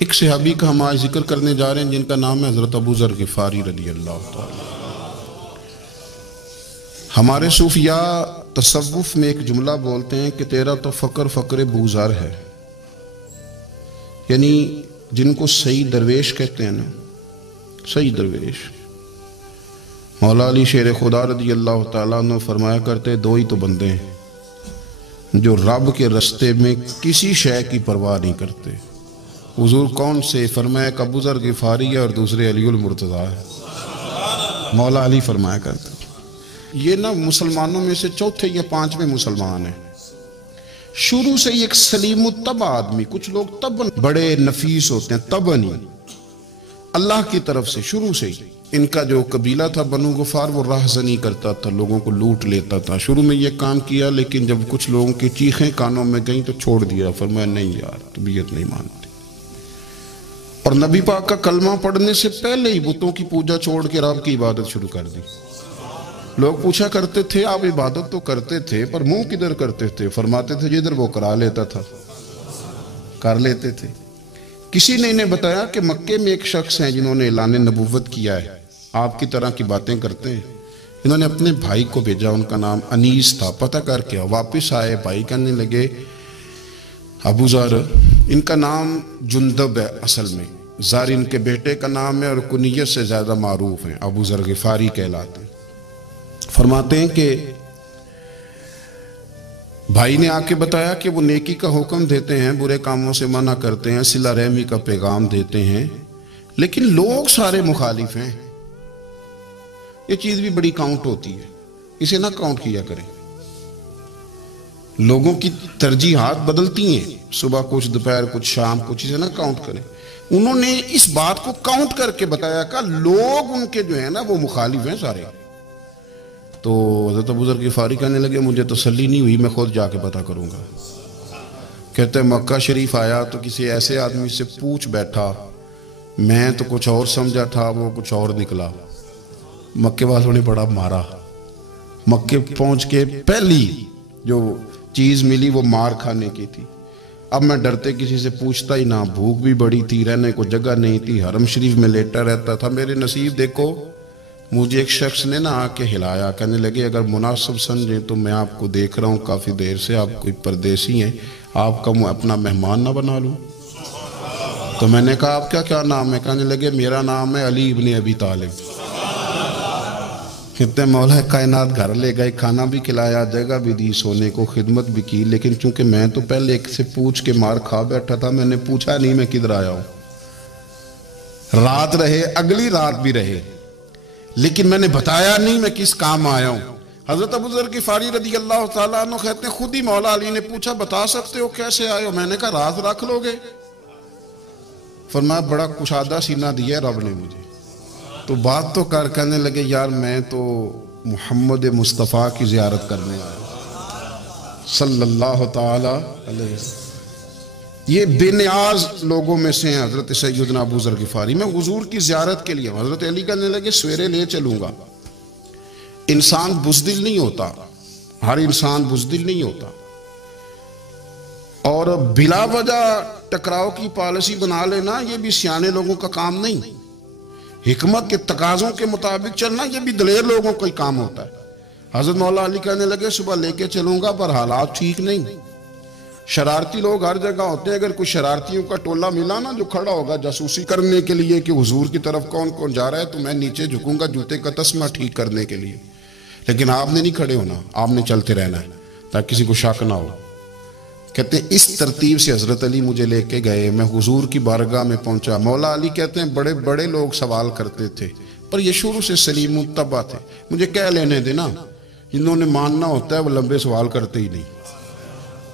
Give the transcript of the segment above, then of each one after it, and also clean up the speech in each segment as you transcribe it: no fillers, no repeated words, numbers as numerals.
ایک صحابی کا ہم آج ذکر کرنے جا رہے ہیں جن کا نام ہے حضرت ابو ذر غفاری رضی اللہ تعالی۔ ہمارے صوفیاء تصوف میں ایک جملہ بولتے ہیں کہ تیرا تو فقر بوزر ہے، یعنی جن کو صحیح درویش کہتے ہیں نا، صحیح درویش۔ مولا علی شیر خدا رضی اللہ تعالیٰ عنہ فرمایا کرتے دو ہی تو بندے ہیں جو رب کے رستے میں کسی شے کی پرواہ نہیں کرتے۔ حضور کون سے؟ فرمایا ایک ابو ذر غفاری ہے اور دوسرے علی المرتضیٰ ہے۔ مولا علی فرمایا کرتے یہ نا مسلمانوں میں سے چوتھے یا پانچویں مسلمان ہیں۔ شروع سے ایک سلیم الطبع آدمی، کچھ لوگ طبعاً بڑے نفیس ہوتے ہیں، طبعاً ہی اللہ کی طرف سے شروع سے ہی ان کا جو قبیلہ تھا بنو غفار وہ راہزنی کرتا تھا، لوگوں کو لوٹ لیتا تھا۔ شروع میں یہ کام کیا لیکن جب کچھ لوگوں کی چیخیں کانوں میں گئیں تو چھوڑ دیا، فرمایا نہیں یار طبیعت نہیں مانتی۔ اور نبی پاک کا کلمہ پڑھنے سے پہلے ہی بتوں کی پوجا چھوڑ کے رب کی عبادت شروع کر دی۔ لوگ پوچھا کرتے تھے آپ عبادت تو کرتے تھے پر منہ کدھر کرتے تھے؟ فرماتے تھے جدھر وہ کرا لیتا تھا کر لیتے تھے۔ کسی نے انہیں بتایا کہ مکے میں ایک شخص ہیں جنہوں نے اعلان نبوت کیا ہے، آپ کی طرح کی باتیں کرتے ہیں۔ انہوں نے اپنے بھائی کو بھیجا، ان کا نام انیس تھا، پتہ کر کے واپس آئے، بھائی کہنے لگے ابو ذر، ان کا نام جندب ہے، اصل میں ذر ان کے بیٹے کا نام ہے اور کنیت سے زیادہ معروف ہیں، ابو ذر غفاری کہلاتے ہیں۔ فرماتے ہیں کہ بھائی نے آ کے بتایا کہ وہ نیکی کا حکم دیتے ہیں، برے کاموں سے منع کرتے ہیں، صلہ رحمی کا پیغام دیتے ہیں، لیکن لوگ سارے مخالف ہیں۔ یہ چیز بھی بڑی کاؤنٹ ہوتی ہے، اسے نہ کاؤنٹ کیا کریں۔ لوگوں کی ترجیحات بدلتی ہیں، صبح کچھ دوپہر کچھ شام کچھ، اسے نہ کاؤنٹ کریں۔ انہوں نے اس بات کو کاؤنٹ کر کے بتایا کہ لوگ ان کے جو ہیں نا وہ مخالف ہیں سارے۔ تو حضرت ابو ذر غفاری کہنے لگے مجھے تسلی نہیں ہوئی، میں خود جا کے پتہ کروں گا۔ کہتے ہیں مکہ شریف آیا تو کسی ایسے آدمی سے پوچھ بیٹھا، میں تو کچھ اور سمجھا تھا وہ کچھ اور نکلا۔ مکے والوں نے بڑا مارا، مکے پہنچ کے پہلی جو چیز ملی وہ مار کھانے کی تھی۔ اب میں ڈرتے کسی سے پوچھتا ہی نہ، بھوک بھی بڑی تھی، رہنے کو جگہ نہیں تھی، حرم شریف میں لیٹا رہتا تھا۔ میرے نصیب دیکھو، مجھے ایک شخص نے نہ آ کے ہلایا، کہنے لگے اگر مناسب سمجھیں تو میں آپ کو دیکھ رہا ہوں کافی دیر سے، آپ کوئی پردیسی ہیں، آپ کا اپنا مہمان نہ بنا لوں؟ تو میں نے کہا آپ کا کیا نام ہے؟ کہنے لگے میرا نام ہے علی ابن ابی طالب۔ کہتے ہیں مولا کائنات گھر لے گئے، کھانا بھی کھلایا، جگہ بھی دی، سونے کو خدمت بھی کی، لیکن چونکہ میں تو پہلے ایک سے پوچھ کے مار کھا بیٹھا تھا، میں نے پوچھا نہیں میں کدھر آیا ہوں۔ رات رہے، اگلی رات بھی رہے، لیکن میں نے بتایا نہیں میں کس کام آیا ہوں۔ حضرت ابو ذر غفاری رضی اللہ تعالیٰ عنہ کہتے ہیں خود ہی مولا علی نے پوچھا بتا سکتے ہو کیسے آئے ہو؟ میں نے کہا راز رکھ لو گے؟ فرمایا بڑا کشادہ سینہ دیا رب نے مجھے، تو بات تو کر۔ کہنے لگے یار میں تو محمد مصطفیٰ کی زیارت کرنے آیا صلی اللہ تعالی علیہ وسلم۔ یہ بے نیاز لوگوں میں سے ہیں حضرت سیدنا ابو ذر غفاری، میں حضور کی زیارت کے لیے۔ حضرت علی کہنے لگے سویرے لے چلوں گا۔ انسان بزدل نہیں ہوتا، ہر انسان بزدل نہیں ہوتا، اور بلا وجہ ٹکراؤ کی پالیسی بنا لینا یہ بھی سیانے لوگوں کا کام نہیں۔ حکمت کے تقاضوں کے مطابق چلنا یہ بھی دلیر لوگوں کا ہی کام ہوتا ہے۔ حضرت مولا علی کہنے لگے صبح لے کے چلوں گا پر حالات ٹھیک نہیں۔ شرارتی لوگ ہر جگہ ہوتے ہیں، اگر کوئی شرارتیوں کا ٹولہ ملا نا جو کھڑا ہوگا جاسوسی کرنے کے لیے کہ حضور کی طرف کون کون جا رہا ہے، تو میں نیچے جھکوں گا جوتے کا تسمہ ٹھیک کرنے کے لیے، لیکن آپ نے نہیں کھڑے ہونا، آپ نے چلتے رہنا ہے تاکہ کسی کو شک نہ ہو۔ کہتے ہیں اس ترتیب سے حضرت علی مجھے لے کے گئے، میں حضور کی بارگاہ میں پہنچا۔ مولا علی کہتے ہیں بڑے بڑے لوگ سوال کرتے تھے پر یہ شروع سے سلیم الطبع تھے، مجھے کہہ لینے دینا، جنہوں نے ماننا ہوتا ہے وہ لمبے سوال کرتے ہی نہیں۔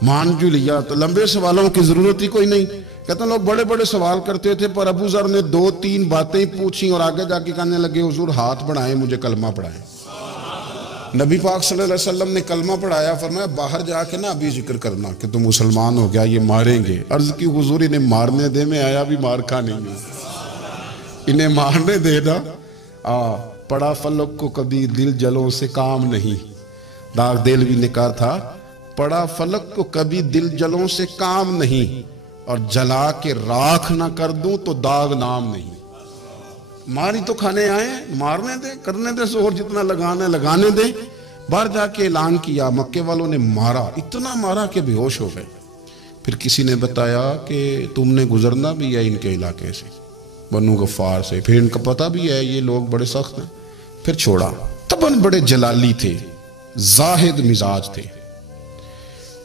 مان جو لیا تو لمبے سوالوں کی ضرورت ہی کوئی نہیں۔ کہتے ہیں لوگ بڑے بڑے سوال کرتے تھے پر ابو ذر نے 2-3 باتیں پوچھی اور آگے جا کے کہنے لگے حضور ہاتھ بڑھائیں مجھے کلمہ پڑھائیں۔ نبی پاک صلی اللہ علیہ وسلم نے کلمہ پڑھایا، فرمایا باہر جا کے نا ابھی ذکر کرنا کہ تم مسلمان ہو گیا، یہ ماریں گے۔ عرض کی حضور انہیں مارنے دے، میں آیا بھی مار کھانے میں، انہیں مارنے دے نا۔ پڑا فلک کو کبھی دل جلوں سے کام نہیں، داغ دل بھی نے کہا تھا، پڑا فلک کو کبھی دل جلوں سے کام نہیں، اور جلا کے راکھ نہ کر دوں تو داغ نام نہیں۔ ماری تو کھانے آئے، مارنے دے، کرنے دے زور جتنا لگانا ہے لگانے دے۔ باہر جا کے اعلان کیا، مکے والوں نے مارا، اتنا مارا کہ بے ہوش ہو گئے۔ پھر کسی نے بتایا کہ تم نے گزرنا بھی ہے ان کے علاقے سے، بنو غفار سے، پھر ان کا پتہ بھی ہے یہ لوگ بڑے سخت ہیں، پھر چھوڑا۔ تباً بڑے جلالی تھے، زاہد مزاج تھے،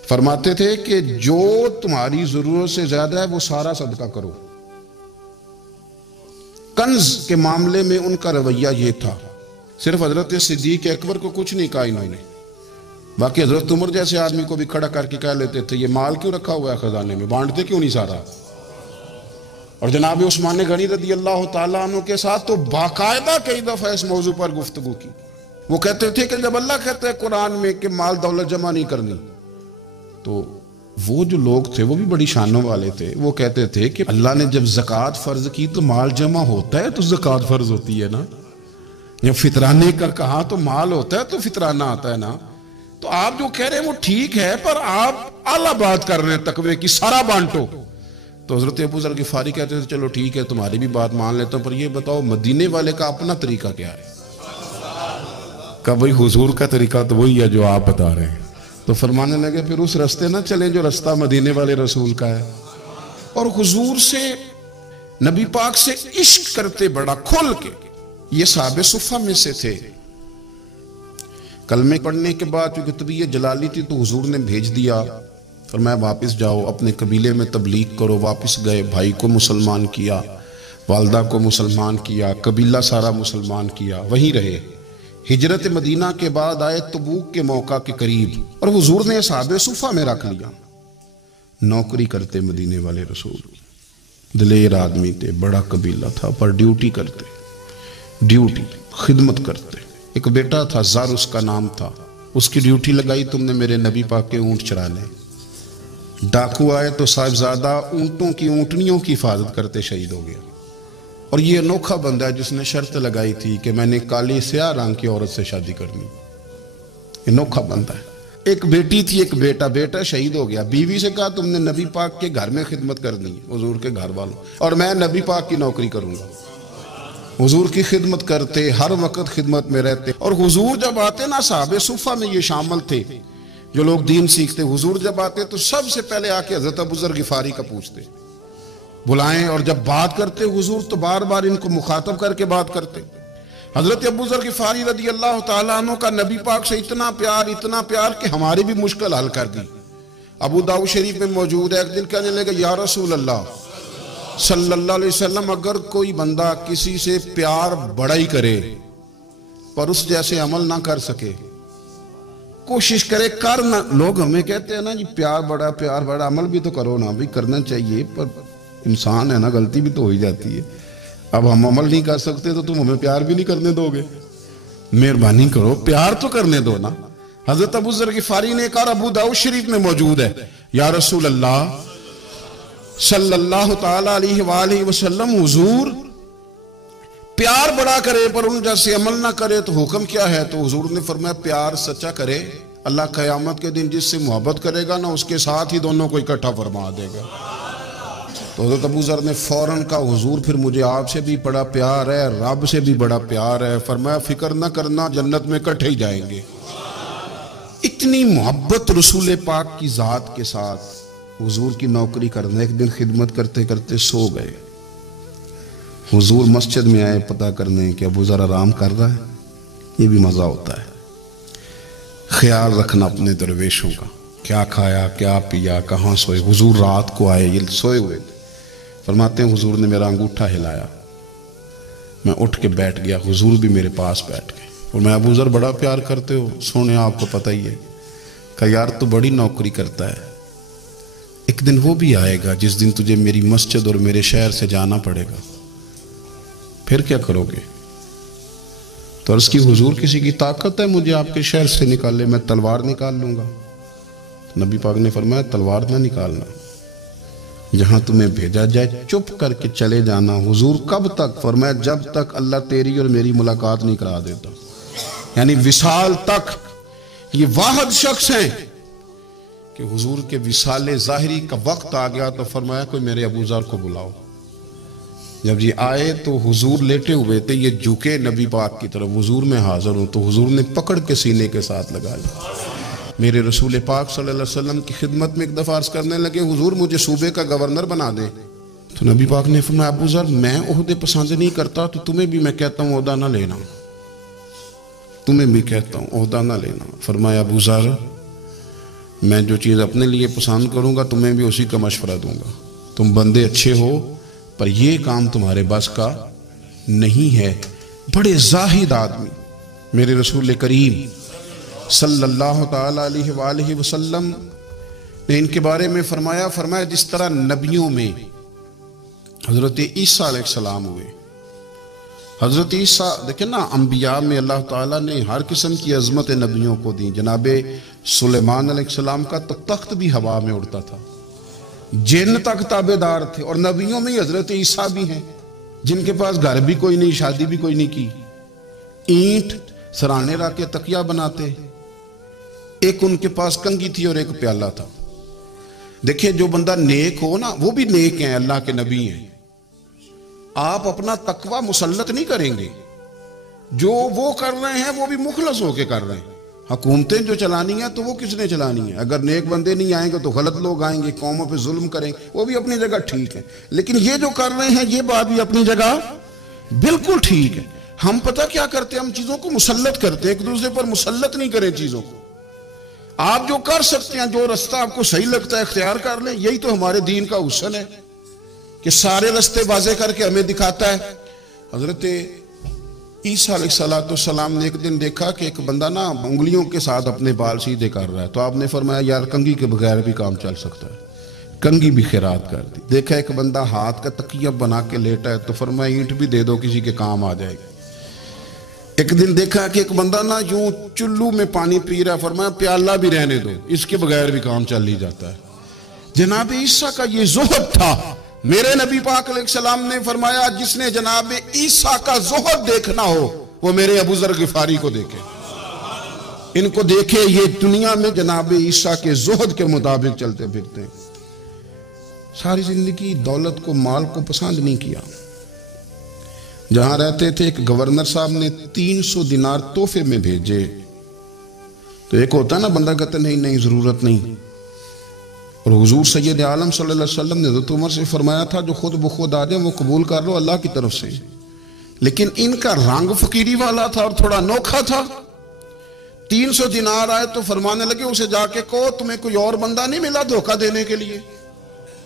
فرماتے تھے کہ جو تمہاری ضرورت سے زیادہ ہے وہ سارا صدقہ کرو۔ کنز کے معاملے میں ان کا رویہ یہ تھا، صرف حضرت صدیق اکبر کو کچھ نہیں کہا انہوں نے، باقی حضرت عمر جیسے آدمی کو بھی کھڑا کر کے کہہ لیتے تھے یہ مال کیوں رکھا ہوا ہے خزانے میں، بانٹتے کیوں نہیں سارا؟ اور جناب عثمان غنی رضی اللہ تعالیٰ عنہ کے ساتھ تو باقاعدہ کئی دفعہ اس موضوع پر گفتگو کی۔ وہ کہتے تھے کہ جب اللہ کہتا ہے قرآن میں کہ مال دولت جمع نہیں کرنی، تو وہ جو لوگ تھے وہ بھی بڑی شانوں والے تھے، وہ کہتے تھے کہ اللہ نے جب زکوٰۃ فرض کی تو مال جمع ہوتا ہے تو زکوٰۃ فرض ہوتی ہے نا، جب فطرانے کا کہا تو مال ہوتا ہے تو فطرانہ آتا ہے نا۔ تو آپ جو کہہ رہے ہیں وہ ٹھیک ہے، پر آپ اعلیٰ بات کر رہے ہیں تقوی کی، سارا بانٹو۔ تو حضرت ابو ذر غفاری کہتے تھے چلو ٹھیک ہے تمہاری بھی بات مان لیتا ہوں، پر یہ بتاؤ مدینے والے کا اپنا طریقہ کیا ہے؟ کہ بھئی حضور کا طریقہ تو وہی ہے جو آپ بتا رہے ہیں۔ تو فرمانے لگے پھر اس رستے نہ چلیں جو رستہ مدینے والے رسول کا ہے، اور حضور سے، نبی پاک سے عشق کرتے بڑا کھل کے۔ یہ صحابہ صفہ میں سے تھے۔ کلمے پڑھنے کے بعد چونکہ طبیعت جلالی تھی تو حضور نے بھیج دیا، فرمایا واپس جاؤ اپنے قبیلے میں تبلیغ کرو۔ واپس گئے، بھائی کو مسلمان کیا، والدہ کو مسلمان کیا، قبیلہ سارا مسلمان کیا، وہیں رہے۔ ہجرت مدینہ کے بعد آئے تبوک کے موقع کے قریب، اور حضور نے صحابہ صفہ میں رکھ لیا۔ نوکری کرتے مدینے والے رسول، دلیر آدمی تھے، بڑا قبیلہ تھا، پر ڈیوٹی کرتے، ڈیوٹی خدمت کرتے۔ ایک بیٹا تھا زر اس کا نام تھا، اس کی ڈیوٹی لگائی تم نے میرے نبی پاک کے اونٹ چرانے۔ ڈاکو آئے تو صاحبزادہ اونٹوں کی، اونٹنیوں کی حفاظت کرتے شہید ہو گیا۔ اور یہ انوکھا بندہ ہے جس نے شرط لگائی تھی کہ میں نے کالی سیاہ رنگ کی عورت سے شادی کرنی، انوکھا بندہ ہے۔ ایک بیٹی تھی، ایک بیٹا، بیٹا شہید ہو گیا، بیوی سے کہا تم نے نبی پاک کے گھر میں خدمت کرنی ہے، حضور کے گھر والوں، اور میں نبی پاک کی نوکری کروں گا۔ حضور کی خدمت کرتے، ہر وقت خدمت میں رہتے، اور حضور جب آتے نا، صحابہ صفہ میں یہ شامل تھے جو لوگ دین سیکھتے، حضور جب آتے تو سب سے پہلے آ کے حضرت ابو ذر غفاری کا پوچھتے، بلائیں، اور جب بات کرتے حضور تو بار بار ان کو مخاطب کر کے بات کرتے۔ حضرت ابو ذر غفاری رضی اللہ تعالیٰ عنہ کا نبی پاک سے اتنا پیار کہ ہماری بھی مشکل حل کر دی۔ ابو داؤد شریف میں موجود ہے، ایک دن کہنے لگے یا رسول اللہ صلی اللہ علیہ وسلم، اگر کوئی بندہ کسی سے پیار بڑا ہی کرے پر اس جیسے عمل نہ کر سکے، کوشش کرے کرنا، لوگ ہمیں کہتے ہیں نا جی پیار بڑا، عمل بھی تو کرو نا، بھی کرنا چاہیے، پر انسان ہے نا، غلطی بھی تو ہو ہی جاتی ہے۔ اب ہم عمل نہیں کر سکتے تو تم ہمیں پیار بھی نہیں کرنے دو گے، مہربانی کرو پیار تو کرنے دو نا۔ حضرت ابو ذر غفاری نے کہا، ابو داؤد شریف میں موجود ہے، یا رسول اللہ صلی اللہ تعالی علیہ وآلہ وسلم، حضور پیار بڑا کرے پر ان جیسے عمل نہ کرے تو حکم کیا ہے؟ تو حضور نے فرمایا پیار سچا کرے، اللہ قیامت کے دن جس سے محبت کرے گا نا اس کے ساتھ ہی دونوں کو اکٹھا فرما دے گا۔ تو حضرت ابو ذر نے فوراً کہا، حضور پھر مجھے آپ سے بھی بڑا پیار ہے، رب سے بھی بڑا پیار ہے۔ فرمایا فکر نہ کرنا، جنت میں اکٹھے ہی جائیں گے۔ اتنی محبت رسول پاک کی ذات کے ساتھ، حضور کی نوکری کرنا۔ ایک دن خدمت کرتے کرتے سو گئے، حضور مسجد میں آئے پتہ کرنے کہ ابو ذر آرام کر رہا ہے۔ یہ بھی مزہ ہوتا ہے، خیال رکھنا اپنے درویشوں کا، کیا کھایا، کیا پیا، کہاں سوئے۔ حضور رات کو آئے، یہ سوئے ہوئے، فرماتے ہیں حضور نے میرا انگوٹھا ہلایا، میں اٹھ کے بیٹھ گیا، حضور بھی میرے پاس بیٹھ گئے، اور میں ابو ذر بڑا پیار کرتے ہو، سونے آپ کو پتہ ہی ہے، کہ یار تو بڑی نوکری کرتا ہے، ایک دن وہ بھی آئے گا جس دن تجھے میری مسجد اور میرے شہر سے جانا پڑے گا، پھر کیا کرو گے؟ تو عرض کی حضور کسی کی طاقت ہے مجھے آپ کے شہر سے نکالے؟ میں تلوار نکال لوں گا۔ نبی پاک نے فرمایا تلوار نہ نکالنا، جہاں تمہیں بھیجا جائے چپ کر کے چلے جانا۔ حضور کب تک؟ فرمایا جب تک اللہ تیری اور میری ملاقات نہیں کرا دیتا، یعنی وصال تک۔ یہ واحد شخص ہیں کہ حضور کے وصال ظاہری کا وقت آ گیا تو فرمایا کوئی میرے ابو ذر کو بلاؤ۔ جب یہ آئے تو حضور لیٹے ہوئے تھے، یہ جھکے نبی پاک کی طرف، حضور میں حاضر ہوں، تو حضور نے پکڑ کے سینے کے ساتھ لگایا۔ میرے رسول پاک صلی اللہ علیہ وسلم کی خدمت میں ایک دفعہ عرض کرنے لگے حضور مجھے صوبے کا گورنر بنا دیں، تو نبی پاک نے فرمایا ابو ذر میں عہدے پسند نہیں کرتا، تو تمہیں بھی میں کہتا ہوں عہدہ نہ لینا، تمہیں بھی کہتا ہوں عہدہ نہ لینا۔ فرمایا ابو ذر میں جو چیز اپنے لیے پسند کروں گا تمہیں بھی اسی کا مشورہ دوں گا، تم بندے اچھے ہو پر یہ کام تمہارے بس کا نہیں ہے۔ بڑے زاہد آدمی میرے رسول کریم صلی اللہ تعالی علیہ وآلہ وسلم نے ان کے بارے میں فرمایا جس طرح نبیوں میں حضرت عیسیٰ علیہ السلام ہوئے، حضرت عیسیٰ دیکھیں نا، انبیاء میں اللہ تعالیٰ نے ہر قسم کی عظمت نبیوں کو دی۔ جناب سلیمان علیہ السلام کا تو تخت بھی ہوا میں اڑتا تھا، جن تک تابعدار تھے، اور نبیوں میں حضرت عیسیٰ بھی ہیں جن کے پاس گھر بھی کوئی نہیں، شادی بھی کوئی نہیں کی، اینٹ سرانے رکھ کے تکیہ بناتے، ایک ان کے پاس کنگھی تھی اور ایک پیالہ تھا۔ دیکھیں جو بندہ نیک ہو نا وہ بھی نیک ہیں، اللہ کے نبی ہیں۔ آپ اپنا تقوی مسلط نہیں کریں گے، جو وہ کر رہے ہیں وہ بھی مخلص ہو کے کر رہے ہیں۔ حکومتیں جو چلانی ہیں تو وہ کس نے چلانی ہیں؟ اگر نیک بندے نہیں آئیں گے تو غلط لوگ آئیں گے، قوموں پہ ظلم کریں، وہ بھی اپنی جگہ ٹھیک ہے، لیکن یہ جو کر رہے ہیں یہ بات بھی اپنی جگہ بالکل ٹھیک ہے۔ ہم پتہ کیا کرتے ہیں، ہم چیزوں کو مسلط کرتے ہیں، ایک دوسرے پر مسلط نہیں کریں چیزوں کو۔ آپ جو کر سکتے ہیں، جو رستہ آپ کو صحیح لگتا ہے اختیار کر لیں، یہی تو ہمارے دین کا حسن ہے کہ سارے رستے واضح کر کے ہمیں دکھاتا ہے۔ حضرت عیسیٰ علیہ السلام نے ایک دن دیکھا کہ ایک بندہ نا انگلیوں کے ساتھ اپنے بال سیدھے کر رہا ہے، تو آپ نے فرمایا یار کنگھی کے بغیر بھی کام چل سکتا ہے، کنگھی بھی خیرات کر دی۔ دیکھا ایک بندہ ہاتھ کا تکیہ بنا کے لیٹا ہے، تو فرمایا اینٹ بھی دے دو کسی کے کام آ جائے گی۔ ایک دن دیکھا کہ ایک بندہ نا یوں چلو میں پانی پی رہا ہے، فرمایا پیالہ بھی رہنے دو، اس کے بغیر بھی کام چل ہی جاتا ہے۔ جناب عیسیٰ کا یہ زہد تھا۔ میرے نبی پاک علیہ السلام نے فرمایا جس نے جناب عیسیٰ کا زہد دیکھنا ہو وہ میرے ابو ذر غفاری کو دیکھے، ان کو دیکھے، یہ دنیا میں جناب عیسیٰ کے زہد کے مطابق چلتے پھرتے ہیں۔ ساری زندگی دولت کو، مال کو پسند نہیں کیا۔ جہاں رہتے تھے ایک گورنر صاحب نے 300 دینار تحفے میں بھیجے، تو ایک ہوتا ہے نا بندہ کہتا نہیں ضرورت نہیں، اور حضور سید عالم صلی اللہ علیہ وسلم نے حضرت عمر سے فرمایا تھا جو خود بخود آ جائے وہ قبول کر لو اللہ کی طرف سے، لیکن ان کا رنگ فقیری والا تھا اور تھوڑا انوکھا تھا۔ 300 دینار آئے تو فرمانے لگے اسے جا کے کہو تمہیں کوئی اور بندہ نہیں ملا دھوکہ دینے کے لیے،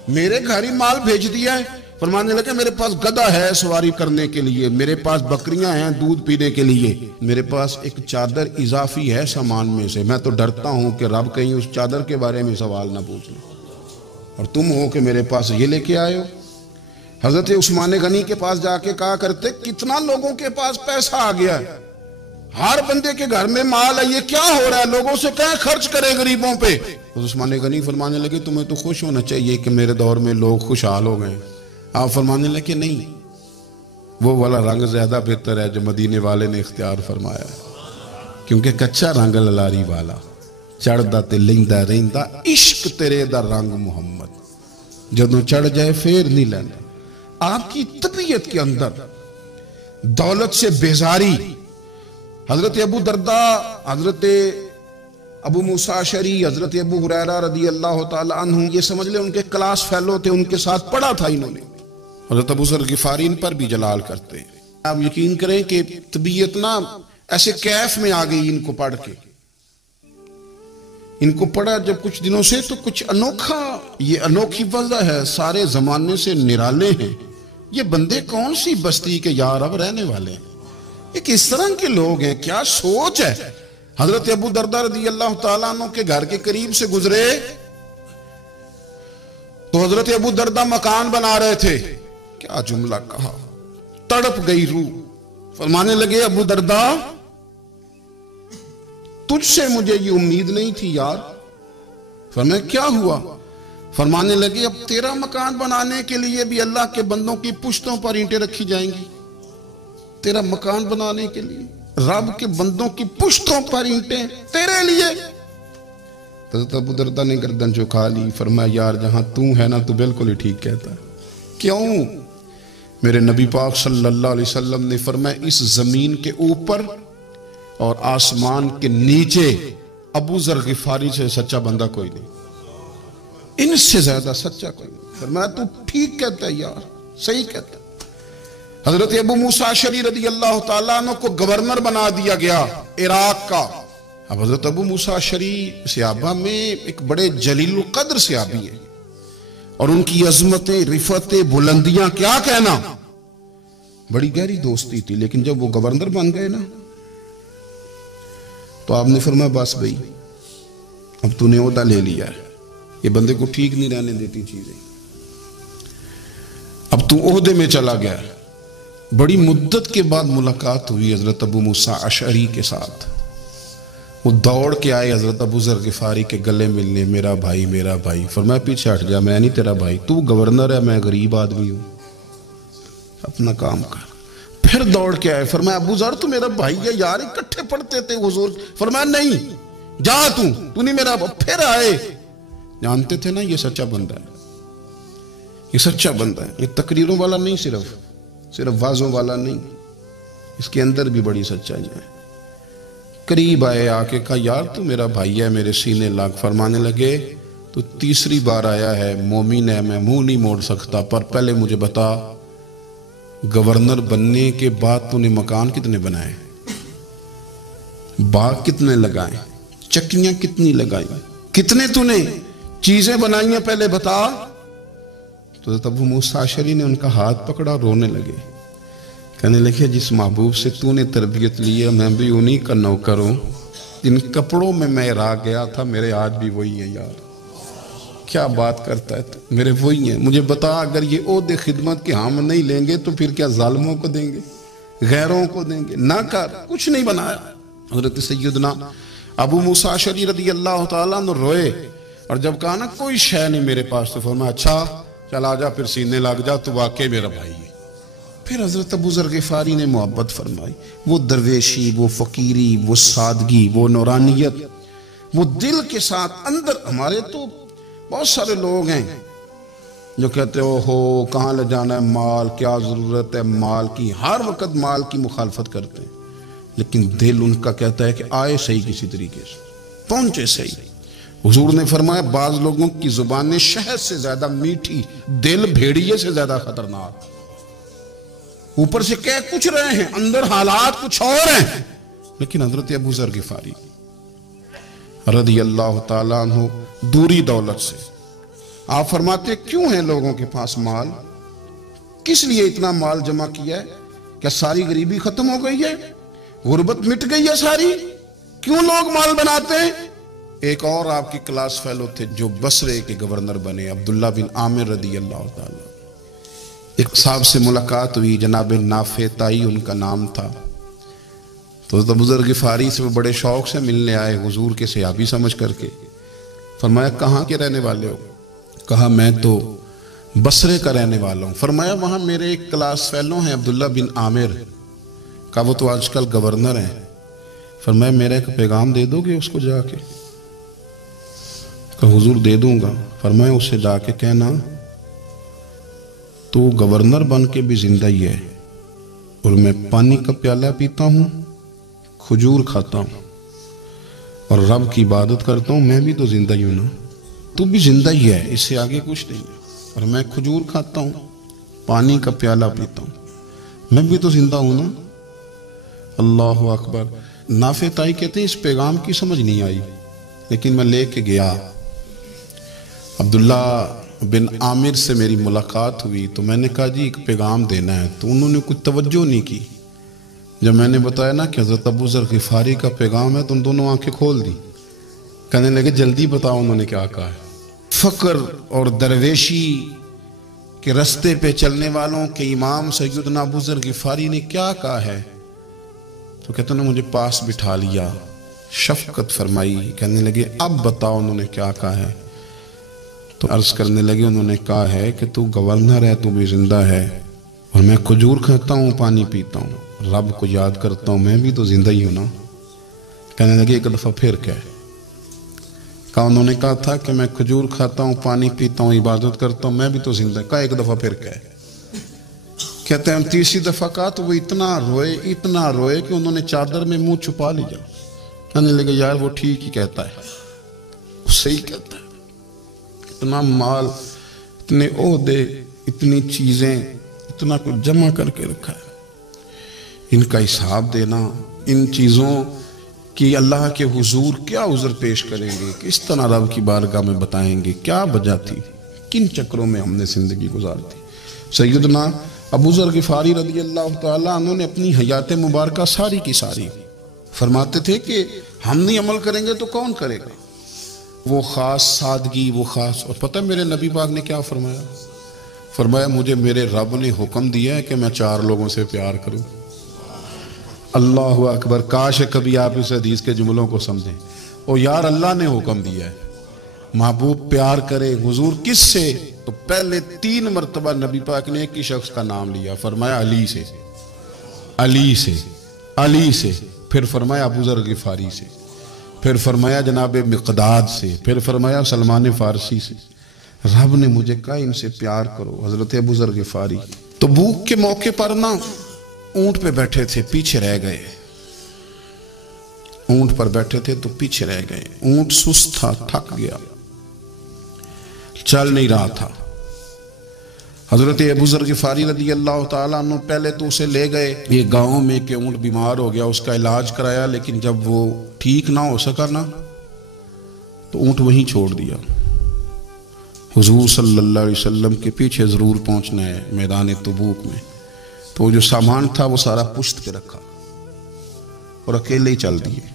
میرے گھر ہی مال بھیج دیا ہے۔ فرمانے لگے میرے پاس گدھا ہے سواری کرنے کے لیے، میرے پاس بکریاں ہیں دودھ پینے کے لیے، میرے پاس ایک چادر اضافی ہے سامان میں سے، میں تو ڈرتا ہوں کہ رب کہیں اس چادر کے بارے میں سوال نہ پوچھ لیں، اور تم ہو کہ میرے پاس یہ لے کے آئے ہو۔ حضرت عثمان غنی کے پاس جا کے کہا کرتے کتنا لوگوں کے پاس پیسہ آ گیا ہے، ہر بندے کے گھر میں مال ہے، یہ کیا ہو رہا ہے، لوگوں سے کہیں خرچ کریں غریبوں پہ۔ عثمان غنی فرمانے لگے تمہیں تو خوش ہونا چاہیے کہ میرے دور میں لوگ خوشحال ہو گئے۔ آپ فرمانے لگے نہیں، وہ والا رنگ زیادہ بہتر ہے جو مدینے والے نے اختیار فرمایا، کیونکہ کچا رنگ للاری والا چڑھدا تے لیندا رہندا عشق تیرے دا رنگ محمد، جدوں چڑھ جائے پھر نہیں لینا۔ آپ کی طبیعت کے اندر دولت سے بیزاری، حضرت ابو درداء، حضرت ابو موسیٰ اشعری، حضرت ابو ہریرہ رضی اللہ تعالی عنہ، یہ سمجھ لیں ان کے کلاس فیلو تھے، ان کے ساتھ پڑھا تھا انہوں نے۔ حضرت ابو ذر غفاری ان پر بھی جلال کرتے ہیں۔ آپ یقین کریں کہ طبیعت نا ایسے کیف میں آ گئی ان کو پڑھ کے، ان کو پڑھا جب کچھ دنوں سے تو کچھ انوکھا، یہ انوکھی وضع ہے، سارے زمانے سے نرالے ہیں، یہ بندے کون سی بستی کے یا رب رہنے والے ہیں، یہ کس طرح کے لوگ ہیں، کیا سوچ ہے۔ حضرت ابو درداء رضی اللہ تعالیٰ عنہ کے گھر کے قریب سے گزرے تو حضرت ابو درداء مکان بنا رہے تھے، کیا جملہ کہا، تڑپ گئی روح۔ فرمانے لگے ابو درداء تجھ سے مجھے یہ امید نہیں تھی یار۔ فرمایا کیا ہوا؟ فرمانے لگے اب تیرا مکان بنانے کے لیے بھی اللہ کے بندوں کی پشتوں پر اینٹیں رکھی جائیں گی، تیرا مکان بنانے کے لیے رب کے بندوں کی پشتوں پر اینٹیں تیرے لیے۔ حضرت ابو دردہ نے گردن جھکا لی، فرمایا یار جہاں تو ہے نا تو بالکل ہی ٹھیک کہتا ہے۔ کیوں؟ میرے نبی پاک صلی اللہ علیہ وسلم نے فرمایا اس زمین کے اوپر اور آسمان کے نیچے ابو ذر غفاری سے سچا بندہ کوئی نہیں، ان سے زیادہ سچا کوئی نہیں۔ فرمایا تو ٹھیک کہتا ہے یار، صحیح کہتا ہے۔ حضرت ابو موسیٰ اشعری رضی اللہ تعالیٰ عنہ کو گورنر بنا دیا گیا عراق کا۔ اب حضرت ابو موسیٰ اشعری صحابہ میں ایک بڑے جلیل القدر صحابی ہیں، اور ان کی عظمتیں، رفتیں، بلندیاں کیا کہنا، بڑی گہری دوستی تھی۔ لیکن جب وہ گورنر بن گئے نا تو آپ نے فرمایا بس بھائی اب تو نے عہدہ لے لیا ہے، یہ بندے کو ٹھیک نہیں رہنے دیتی چیزیں، اب تو عہدے میں چلا گیا۔ بڑی مدت کے بعد ملاقات ہوئی حضرت ابو موسیٰ اشعری کے ساتھ، وہ دوڑ کے آئے حضرت ابو ذر غفاری کے گلے ملنے، میرا بھائی میرا بھائی۔ فرمایا پیچھے ہٹ جا، میں نہیں تیرا بھائی، تو گورنر ہے، میں غریب آدمی ہوں، اپنا کام کر۔ پھر دوڑ کے آئے، فرمایا ابو ذر تو میرا بھائی ہے یار، اکٹھے پڑھتے تھے حضور۔ فرمایا نہیں، جا تو نہیں میرا۔ پھر آئے، جانتے تھے نا یہ سچا بندہ ہے، یہ سچا بندہ ہے، یہ تقریروں والا نہیں، صرف وعظوں والا نہیں، اس کے اندر بھی بڑی سچائی ہے۔ قریب آئے، آ کے کہا یار تو میرا بھائی ہے، میرے سینے لاگ۔ فرمانے لگے تو تیسری بار آیا ہے، مومن ہے، میں منہ نہیں موڑ سکتا، پر پہلے مجھے بتا گورنر بننے کے بعد تو نے مکان کتنے بنائے، باغ کتنے لگائے، چکیاں کتنی لگائی، کتنے تو نے چیزیں بنائی ہیں، پہلے بتا۔ تو ابو موسیٰ اشعری نے ان کا ہاتھ پکڑا، رونے لگے، کہنے لگے جس محبوب سے تو نے تربیت لی ہے میں بھی انہی کا نوکر ہوں، جن کپڑوں میں میں رہ گیا تھا میرے آج بھی وہی ہیں۔ یار کیا بات کرتا ہے تو، میرے وہی ہیں۔ مجھے بتا اگر یہ عہدے خدمت کے ہم نہیں لیں گے تو پھر کیا ظالموں کو دیں گے، غیروں کو دیں گے؟ نہ کر، کچھ نہیں بنایا۔ حضرت سیدنا ابو موسیٰ اشعری رضی اللہ تعالیٰ عنہ روئے، اور جب کہا نا کوئی شے نہیں میرے پاس، تو فرمایا اچھا چل آ جا، پھر سینے لگ جا، تو واقعی میرا بھائی ہے۔ پھر حضرت ابو ذر غفاری نے محبت فرمائی، وہ درویشی، وہ فقیری، وہ سادگی، وہ نورانیت، وہ دل کے ساتھ اندر۔ ہمارے تو بہت سارے لوگ ہیں جو کہتے ہو کہاں لے جانا ہے مال، کیا ضرورت ہے مال کی، ہر وقت مال کی مخالفت کرتے ہیں، لیکن دل ان کا کہتا ہے کہ آئے صحیح، کسی طریقے سے پہنچے صحیح۔ حضور نے فرمایا بعض لوگوں کی زبانیں شہد سے زیادہ میٹھی، دل بھیڑیے سے زیادہ خطرناک، اوپر سے کہہ کچھ رہے ہیں اندر حالات کچھ اور ہیں۔ لیکن حضرت ابو ذر غفاری رضی اللہ تعالیٰ عنہ دوری دولت سے، آپ فرماتے کیوں ہیں لوگوں کے پاس مال، کس لیے اتنا مال جمع کیا ہے؟ کیا ساری غریبی ختم ہو گئی ہے، غربت مٹ گئی ہے ساری؟ کیوں لوگ مال بناتے ہیں؟ ایک اور آپ کی کلاس فیلو تھے جو بصرے کے گورنر بنے، عبداللہ بن عامر رضی اللہ تعالیٰ۔ ایک صاحب سے ملاقات ہوئی، جناب نافع تائی ان کا نام تھا، تو ابو ذر غفاری سے وہ بڑے شوق سے ملنے آئے، حضور کے صحابی سمجھ کر کے۔ فرمایا کہاں کے رہنے والے ہو؟ کہا میں تو بصرے کا رہنے والا ہوں۔ فرمایا وہاں میرے ایک کلاس فیلو ہیں عبداللہ بن عامر، کہا وہ تو آج کل گورنر ہیں۔ فرمایا میرا ایک پیغام دے دو گے اس کو جا کے؟ کہا حضور دے دوں گا۔ فرمایا اس سے جا کے کہنا تو گورنر بن کے بھی زندہ ہی ہے، اور میں پانی کا پیالہ پیتا ہوں، کھجور کھاتا ہوں، اور رب کی عبادت کرتا ہوں، میں بھی تو زندہ ہی ہوں نا، تو بھی زندہ ہی ہے، اس سے آگے کچھ نہیں ہے، اور میں کھجور کھاتا ہوں، پانی کا پیالہ پیتا ہوں، میں بھی تو زندہ ہوں نا۔ اللہ اکبر۔ نافع تائی کہتے ہیں اس پیغام کی سمجھ نہیں آئی، لیکن میں لے کے گیا، عبداللہ بن عامر سے میری ملاقات ہوئی، تو میں نے کہا جی ایک پیغام دینا ہے، تو انہوں نے کچھ توجہ نہیں کی۔ جب میں نے بتایا نا کہ حضرت ابو ذر غفاری کا پیغام ہے، تو ان دونوں آنکھیں کھول دی، کہنے لگے جلدی بتاؤ انہوں نے کیا کہا ہے۔ فقر اور درویشی کے رستے پہ چلنے والوں کے امام سیدنا ابو ذر غفاری نے کیا کہا ہے؟ تو کہتے ہیں مجھے پاس بٹھا لیا، شفقت فرمائی، کہنے لگے اب بتاؤ انہوں نے کیا کہا ہے؟ تو عرض کرنے لگے انہوں نے کہا ہے کہ تو گورنر ہے، تو بھی زندہ ہے، اور میں کھجور کھاتا ہوں، پانی پیتا ہوں، رب کو یاد کرتا ہوں، میں بھی تو زندہ ہی ہوں نا۔ کہنے لگے ایک دفعہ پھر کہا انہوں نے کہا تھا کہ میں کھجور کھاتا ہوں، پانی پیتا ہوں، عبادت کرتا ہوں، میں بھی تو زندہ۔ کہا ایک دفعہ پھر کہے، کہتے ہیں تیسری دفعہ کہا تو وہ اتنا روئے کہ انہوں نے چادر میں منہ چھپا لیا۔ کہنے لگے یار وہ ٹھیک ہی کہتا ہے، وہ صحیح کہتا ہے، اتنا مال، اتنے عہدے، اتنی چیزیں، اتنا کچھ جمع کر کے رکھا ہے، ان کا حساب دینا، ان چیزوں کی اللہ کے حضور کیا عذر پیش کریں گے، کس طرح رب کی بارگاہ میں بتائیں گے کیا وجہ تھی، کن چکروں میں ہم نے زندگی گزار دی۔ سیدنا ابو ذر غفاری رضی اللہ تعالیٰ عنہ نے اپنی حیات مبارکہ ساری کی ساری فرماتے تھے کہ ہم نہیں عمل کریں گے تو کون کرے گا، وہ خاص سادگی، وہ خاص۔ اور پتہ میرے نبی پاک نے کیا فرمایا؟ فرمایا مجھے میرے رب نے حکم دیا ہے کہ میں 4 لوگوں سے پیار کروں۔ اللہ اکبر، کاش کبھی آپ اس حدیث کے جملوں کو سمجھیں۔ او یار اللہ نے حکم دیا ہے محبوب پیار کرے۔ حضور کس سے؟ تو پہلے 3 مرتبہ نبی پاک نے ایک ہی شخص کا نام لیا، فرمایا علی سے، علی سے، علی سے، پھر فرمایا ابو ذر غفاری سے، پھر فرمایا جناب مقداد سے، پھر فرمایا سلمان فارسی سے۔ رب نے مجھے کہا ان سے پیار کرو۔ حضرت ابو ذر غفاری تبوک کے موقع پر نا اونٹ پہ بیٹھے تھے، پیچھے رہ گئے، اونٹ پر بیٹھے تھے تو پیچھے رہ گئے، اونٹ سست تھا، تھک گیا، چل نہیں رہا تھا۔ حضرت ابو ذر غفاری رضی اللہ تعالیٰ عنہ پہلے تو اسے لے گئے یہ گاؤں میں کہ اونٹ بیمار ہو گیا، اس کا علاج کرایا، لیکن جب وہ ٹھیک نہ ہو سکا نا تو اونٹ وہیں چھوڑ دیا۔ حضور صلی اللہ علیہ وسلم کے پیچھے ضرور پہنچنا ہے میدان تبوک میں، تو جو سامان تھا وہ سارا پشت پہ رکھا اور اکیلے ہی چل دیے،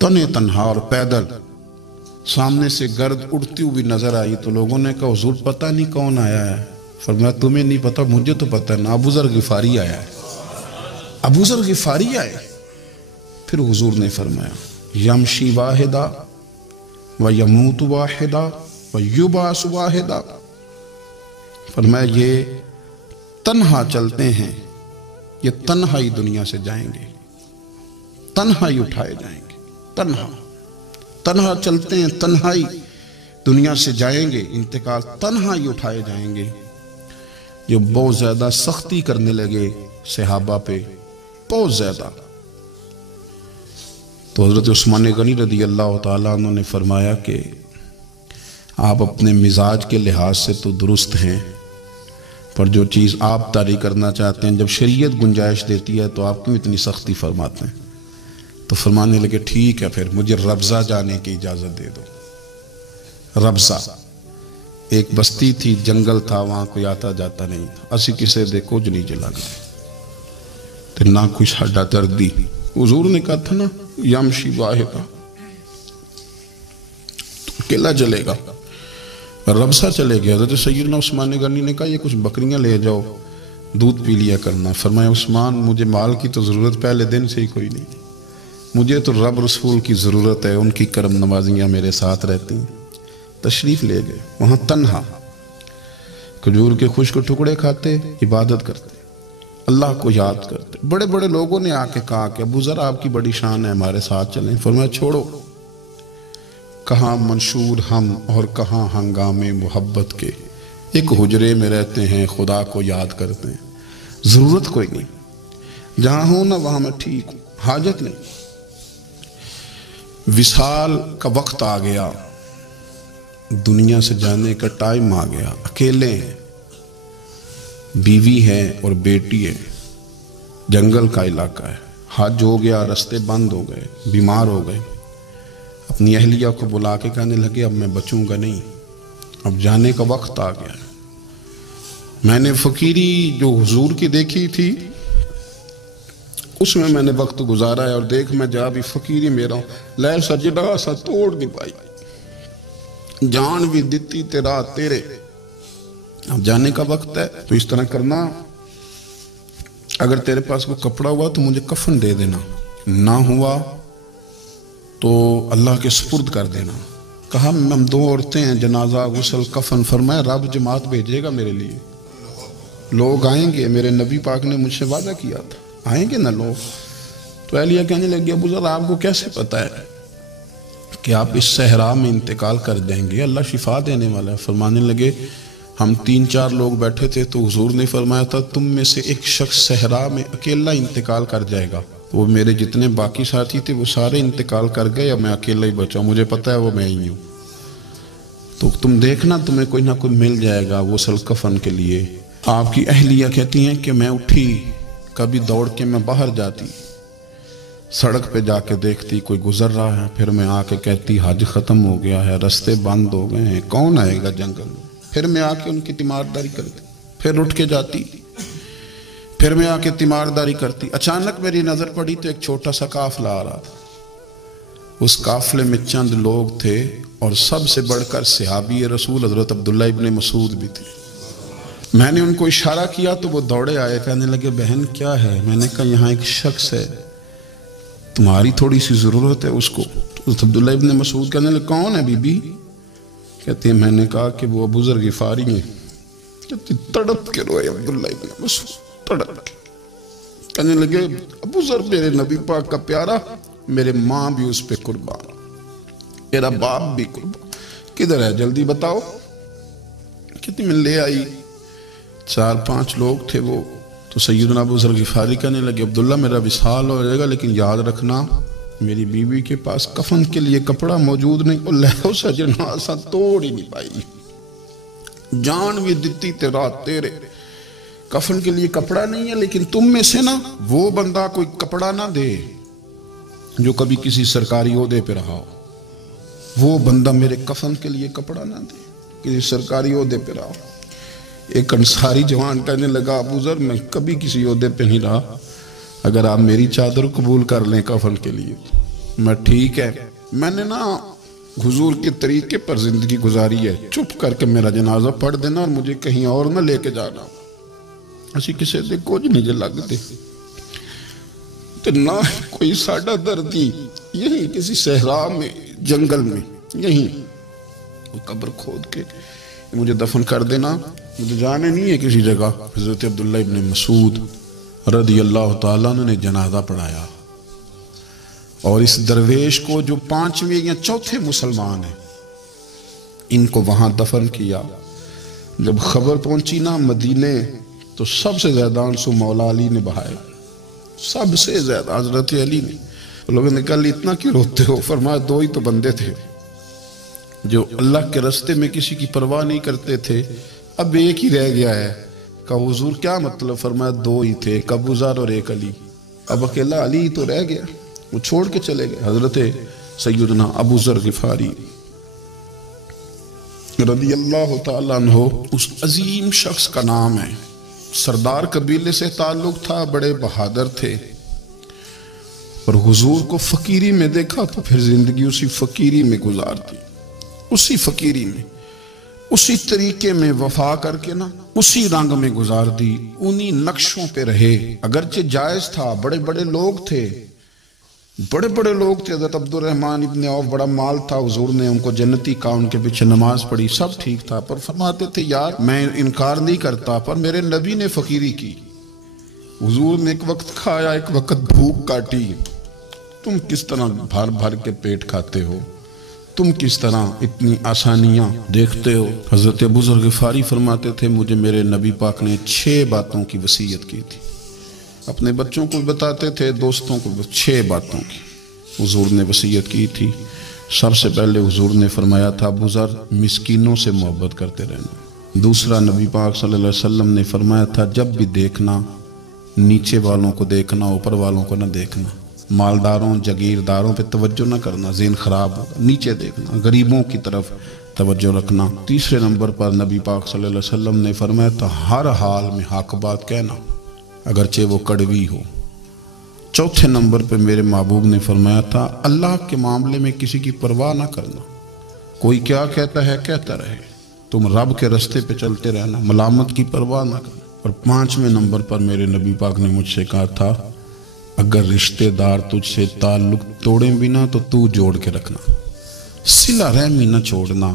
تنے تنہا اور پیدل۔ سامنے سے گرد اڑتی ہوئی نظر آئی تو لوگوں نے کہا حضور پتہ نہیں کون آیا ہے۔ فرمایا تمہیں نہیں پتا، مجھے تو پتہ ہے نا، ابو ذر غفاری آیا ہے، ابو ذر غفاری آئے۔ پھر حضور نے فرمایا یمشی واحدہ و یموت واحدہ و یبعث واحدہ، فرمایا یہ تنہا چلتے ہیں، یہ تنہا ہی دنیا سے جائیں گے، تنہا ہی اٹھائے جائیں گے، تنہا چلتے ہیں، تنہا ہی دنیا سے جائیں گے، انتقال تنہا ہی اٹھائے جائیں گے۔ جو بہت زیادہ سختی کرنے لگے صحابہ پہ، بہت زیادہ، تو حضرت عثمان غنی رضی اللہ تعالیٰ عنہ نے فرمایا کہ آپ اپنے مزاج کے لحاظ سے تو درست ہیں، پر جو چیز آپ طاری کرنا چاہتے ہیں جب شریعت گنجائش دیتی ہے تو آپ کیوں اتنی سختی فرماتے ہیں؟ تو فرمانے لگے ٹھیک ہے پھر مجھے ربضہ جانے کی اجازت دے دو۔ ربضہ ایک بستی تھی، جنگل تھا، وہاں کوئی آتا جاتا نہیں تھا، اسی کسے دیکھو جو نیچے لگ گئے تو نہ کوئی ہڈا دردی۔ حضور نے کہا تھا نا یمشی واحدہ، اکیلا چلے گا، ربضہ چلے گیا۔ حضرت سیدنا عثمان غنی نے کہا یہ کچھ بکریاں لے جاؤ، دودھ پی لیا کرنا۔ فرمایا عثمان مجھے مال کی تو ضرورت پہلے دن سے ہی کوئی نہیں، مجھے تو رب رسول کی ضرورت ہے، ان کی کرم نوازیاں میرے ساتھ رہتی ہیں۔ تشریف لے گئے، وہاں تنہا کھجور کے خشک ٹکڑے کھاتے، عبادت کرتے، اللہ کو یاد کرتے۔ بڑے بڑے لوگوں نے آ کے کہا کہ ابو ذر آپ کی بڑی شان ہے، ہمارے ساتھ چلیں۔ فرمایا چھوڑو، کہاں منشور ہم اور کہاں ہنگامے محبت کے، ایک حجرے میں رہتے ہیں، خدا کو یاد کرتے ہیں، ضرورت کوئی نہیں، جہاں ہوں نا وہاں میں ٹھیک ہوں، حاجت نہیں۔ وصال کا وقت آ گیا، دنیا سے جانے کا ٹائم آ گیا، اکیلے ہیں، بیوی ہے اور بیٹی ہے، جنگل کا علاقہ ہے، حج ہو گیا، رستے بند ہو گئے، بیمار ہو گئے۔ اپنی اہلیہ کو بلا کے کہنے لگے اب میں بچوں گا نہیں، اب جانے کا وقت آ گیا۔ میں نے فقیری جو حضور کی دیکھی تھی اس میں نے وقت گزارا ہے، اور دیکھ میں جا بھی فقیری میرا ہوں، لے سجدہ سا توڑ نہیں پائی، جان بھی دیتی تیرا تیرے، اب جانے کا وقت ہے۔ تو اس طرح کرنا، اگر تیرے پاس کوئی کپڑا ہوا تو مجھے کفن دے دینا، نہ ہوا تو اللہ کے سپرد کر دینا۔ کہا ہم 2 عورتیں ہیں، جنازہ، غسل، کفن۔ فرمایا رب جماعت بھیجے گا میرے لیے، لوگ آئیں گے، میرے نبی پاک نے مجھ سے وعدہ کیا تھا، آئیں گے نا لوگ۔ تو اہلیہ کہنے لگی ابو ذر آپ کو کیسے پتا ہے کہ آپ اس صحرا میں انتقال کر دیں گے، اللہ شفا دینے والا ہے۔ فرمانے لگے ہم 3-4 لوگ بیٹھے تھے تو حضور نے فرمایا تھا تم میں سے ایک شخص صحرا میں اکیلا انتقال کر جائے گا۔ وہ میرے جتنے باقی ساتھی تھے وہ سارے انتقال کر گئے، اب میں اکیلا ہی بچا، مجھے پتا ہے وہ میں ہی ہوں، تو تم دیکھنا تمہیں کوئی نہ کوئی مل جائے گا غسل کفن کے لیے۔ آپ کی اہلیہ کہتی ہیں کہ میں اٹھی، کبھی دوڑ کے میں باہر جاتی، سڑک پہ جا کے دیکھتی کوئی گزر رہا ہے، پھر میں آ کے کہتی حج ختم ہو گیا ہے، رستے بند ہو گئے ہیں، کون آئے گا جنگل میں؟ پھر میں آ کے ان کی تیمارداری کرتی، پھر اٹھ کے جاتی، پھر میں آ کے تیمارداری کرتی۔ اچانک میری نظر پڑی تو ایک چھوٹا سا قافلہ آ رہا تھا، اس قافلے میں چند لوگ تھے اور سب سے بڑھ کر صحابی رسول حضرت عبداللہ ابن مسعود بھی تھے۔ میں نے ان کو اشارہ کیا تو وہ دوڑے آئے، کہنے لگے بہن کیا ہے؟ میں نے کہا یہاں ایک شخص ہے، تمہاری تھوڑی سی ضرورت ہے اس کو۔ حضرت عبداللہ ابن مسعود کہنے لگے کون ہے بی بی؟ کہتے ہیں میں نے کہا کہ وہ ابو ذر غفاری ہیں۔ کہتے تڑپ کے روئے عبداللہ ابن مسعود، تڑپ کے کہنے لگے ابو ذر میرے نبی پاک کا پیارا، میرے ماں بھی اس پہ قربان، میرا باپ بھی قربان، کدھر ہے جلدی بتاؤ؟ کہتی میں لے آئی، 4-5 لوگ تھے وہ، تو سیدنا ابو ذر غفاری کہنے لگے عبداللہ میرا وصال ہو جائے گا لیکن یاد رکھنا میری بیوی کے پاس کفن کے لیے کپڑا موجود نہیں۔ وہ لہو سجنا سا توڑ ہی نہیں پائی، جان بھی دیتی تے رات تیرے، کفن کے لیے کپڑا نہیں ہے، لیکن تم میں سے نا وہ بندہ کوئی کپڑا نہ دے جو کبھی کسی سرکاری عہدے پہ رہا ہو، وہ بندہ میرے کفن کے لیے کپڑا نہ دے کسی سرکاری عہدے پہ رہا ہو۔ ایک انصاری جوان کہنے لگا ابو ذر میں کبھی کسی عہدے پہ نہیں رہا، اگر آپ میری چادر قبول کر لیں کفن کے لیے میں ٹھیک ہے، میں نے نا حضور کے طریقے پر زندگی گزاری ہے، چپ کر کے میرا جنازہ پڑھ دینا اور مجھے کہیں اور نہ لے کے جانا، اسی کسی دے کچھ نہیں لگتے تو نہ کوئی ساڑھا دردی، یہیں کسی صحرا میں جنگل میں یہیں کوئی قبر کھود کے مجھے دفن کر دینا، مجھے جانے نہیں ہے کسی جگہ۔ حضرت عبداللہ ابن مسعود رضی اللہ تعالیٰ عنہ نے جنازہ پڑھایا، اور اس درویش کو جو 5ویں یا 4تھے مسلمان ہیں ان کو وہاں دفن کیا۔ جب خبر پہنچی نا مدینے تو سب سے زیادہ آنسو مولا علی نے بہائے، سب سے زیادہ حضرت علی نے۔ لوگوں نے کہا اتنا کیوں روتے ہو؟ فرمایا 2 ہی تو بندے تھے جو اللہ کے راستے میں کسی کی پرواہ نہیں کرتے تھے، اب ایک ہی رہ گیا ہے۔ کہا حضور کیا مطلب؟ فرمایا 2 ہی تھے، ایک ابو ذر اور ایک علی، اب اکیلا علی ہی تو رہ گیا، وہ چھوڑ کے چلے گئے۔ حضرت سیدنا ابو ذر غفاری رضی اللہ تعالیٰ عنہ اس عظیم شخص کا نام ہے، سردار قبیلے سے تعلق تھا، بڑے بہادر تھے، اور حضور کو فقیری میں دیکھا تو پھر زندگی اسی فقیری میں گزارتی، اسی فقیری میں، اسی طریقے میں وفا کر کے نا اسی رنگ میں گزار دی، انہی نقشوں پہ رہے۔ اگرچہ جائز تھا، بڑے بڑے لوگ تھے، بڑے بڑے لوگ تھے، حضرت عبد الرحمن ابن عوف بڑا مال تھا، حضور نے ان کو جنتی کہا، ان کے پیچھے نماز پڑھی، سب ٹھیک تھا، پر فرماتے تھے یار میں انکار نہیں کرتا پر میرے نبی نے فقیری کی، حضور نے ایک وقت کھایا ایک وقت بھوک کاٹی، تم کس طرح بھر بھر کے پیٹ کھاتے ہو، تم کس طرح اتنی آسانیاں دیکھتے ہو۔ حضرت ابو ذر غفاری فرماتے تھے مجھے میرے نبی پاک نے 6 باتوں کی وصیت کی تھی، اپنے بچوں کو بتاتے تھے، دوستوں کو 6 باتوں کی حضور نے وصیت کی تھی۔ سب سے پہلے حضور نے فرمایا تھا ابو ذر مسکینوں سے محبت کرتے رہنا۔ دوسرا نبی پاک صلی اللہ علیہ وسلم نے فرمایا تھا جب بھی دیکھنا نیچے والوں کو دیکھنا، اوپر والوں کو نہ دیکھنا، مالداروں جگیرداروں پہ توجہ نہ کرنا، ذہن خراب ہوگا، نیچے دیکھنا، غریبوں کی طرف توجہ رکھنا۔ تیسرے نمبر پر نبی پاک صلی اللہ علیہ وسلم نے فرمایا تھا ہر حال میں حق بات کہنا اگرچہ وہ کڑوی ہو۔ چوتھے نمبر پہ میرے محبوب نے فرمایا تھا اللہ کے معاملے میں کسی کی پرواہ نہ کرنا، کوئی کیا کہتا ہے کہتا رہے، تم رب کے رستے پہ چلتے رہنا، ملامت کی پرواہ نہ کرنا۔ اور 5ویں نمبر پر میرے نبی پاک نے مجھ سے کہا تھا اگر رشتہ دار تجھ سے تعلق توڑیں بھی نہ تو تو جوڑ کے رکھنا، صلہ رحمی نہ چھوڑنا۔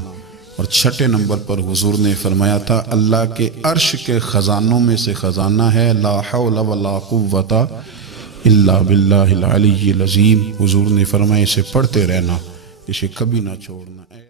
اور 6 نمبر پر حضور نے فرمایا تھا اللہ کے عرش کے خزانوں میں سے خزانہ ہے لا حول ولا قوت الا باللہ العلی العظیم۔ حضور نے فرمایا اسے پڑھتے رہنا، اسے کبھی نہ چھوڑنا۔